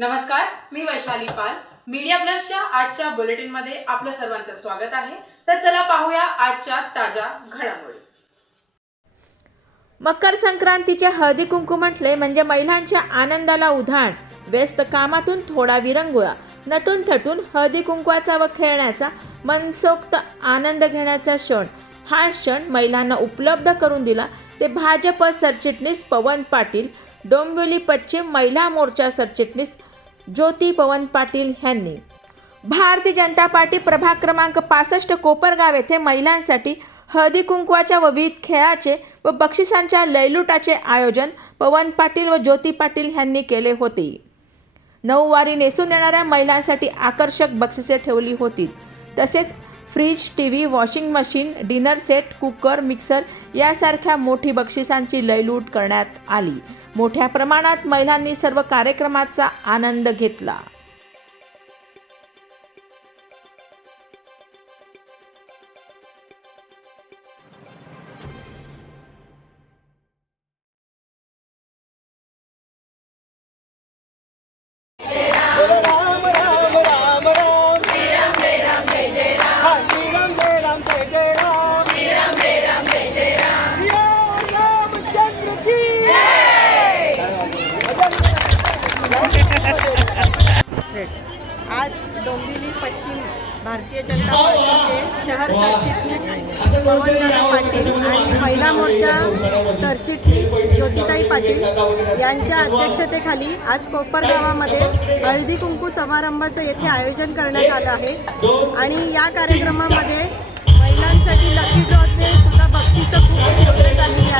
नमस्कार मी वैशाली पाल. मीडिया प्लसच्या आजच्या बुलेटिनमध्ये आपलं सर्वांचं स्वागत आहे. तर चला पाहूया आजच्या ताज्या घडामोडी. मकर संक्रांतीचे हळदी कुंकू म्हटले म्हणजे महिलांच्या आनंदाला उधाण. व्यस्त कामातून थोडा विरंगुळा. नटून थटून हळदी कुंकवाचा व खेळण्याचा मनसोक्त आनंद घेण्याचा क्षण. हा क्षण महिलांना उपलब्ध करून दिला. ते भाजप सरचिटणीस पवन पाटील डोंबिवली पश्चिम महिला मोर्चा सरचिटणीस ज्योती पवन पाटील यांनी. भारतीय जनता पार्टी प्रभाग क्रमांक पासष्ट कोपरगाव येथे महिलांसाठी हळदी कुंकवाच्या व विविध खेळाचे व बक्षिसांच्या लयलुटाचे आयोजन पवन पाटील व ज्योती पाटील यांनी केले होते. नऊवारी नेसून येणाऱ्या महिलांसाठी आकर्षक बक्षिसे ठेवली होती. तसेच fridge T V washing machine dinner set cooker mixer यासारख्या मोठी बक्षिसांची लयलूट करण्यात आली. मोठ्या प्रमाणात महिलांनी सर्व कार्यक्रमाचा आनंद घेतला. आज डोंबिवली पश्चिम भारतीय जनता पार्टीचे शहर सरचिटणीस पवनदादा पाटील आणि महिला मोर्चा सरचिटणीस ज्योतिताई पाटील यांच्या अध्यक्षतेखाली आज कोपर गावामध्ये हळदी कुंकू समारंभाचं येथे आयोजन करण्यात आलं आहे. आणि या कार्यक्रमामध्ये महिलांसाठी लकी ड्रॉचे सुद्धा बक्षिसं खूप ठेवण्यात आलेली आहेत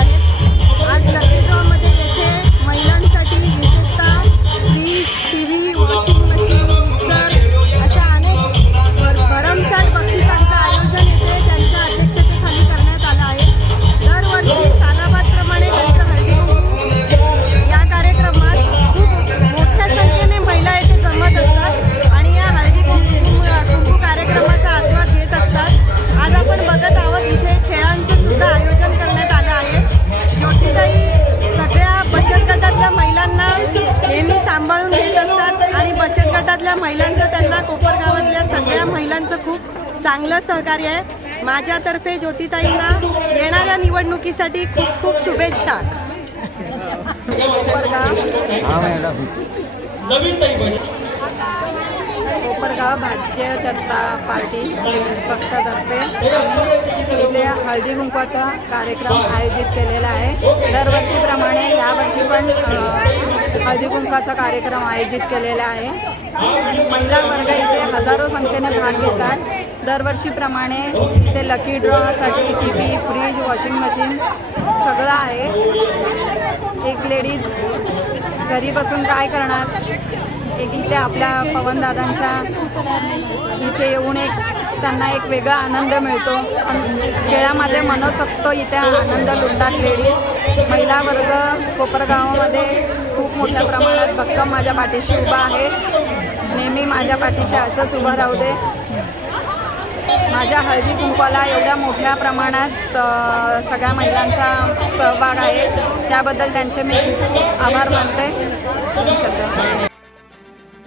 त्यांना कोपरगावातल्या सगळ्या महिलांचं खूप चांगलं सहकार्य आहे. माझ्यातर्फे ज्योतिताईंना येणाऱ्या निवडणुकीसाठी खूप खूप शुभेच्छा. कोपरगाव. कोपरगाव भारतीय जनता पार्टी पक्षातर्फे इथे हळदी कुंकवाचा कार्यक्रम आयोजित केलेला आहे. दरवर्षीप्रमाणे यावर्षी पण हळदी कुंकाचा कार्यक्रम आयोजित केलेला आहे. महिला वर्ग इथे हजारो संख्येने भाग घेतात. दरवर्षीप्रमाणे इथे lucky ड्रॉसाठी T V fridge washing machine सगळं आहे. एक लेडीज घरी बसून काय करणार? एक इथे आपल्या पवनदादांच्या इथे येऊन एक त्यांना एक वेगळा आनंद मिळतो. खेळामध्ये मनसोक्त इथे आनंद लुटतात लेडीज महिला वर्ग कोपरगावामध्ये खूप मोठ्या प्रमाणात भक्कम माझ्या पाठीशी उभा आहे. नेहमी माझ्या पाठीशी असंच उभं राहू दे. माझ्या हळदी कुंकवाला एवढ्या मोठ्या प्रमाणात सगळ्या महिलांचा सहभाग आहे. त्याबद्दल त्यांचे मी खूप आभार मानते. सध्या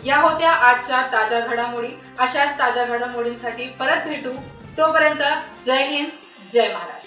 या होत्या आजच्या ताज्या घडामोडी. अशाच ताज्या घडामोडींसाठी परत भेटू. तोपर्यंत जय हिंद जय महाराज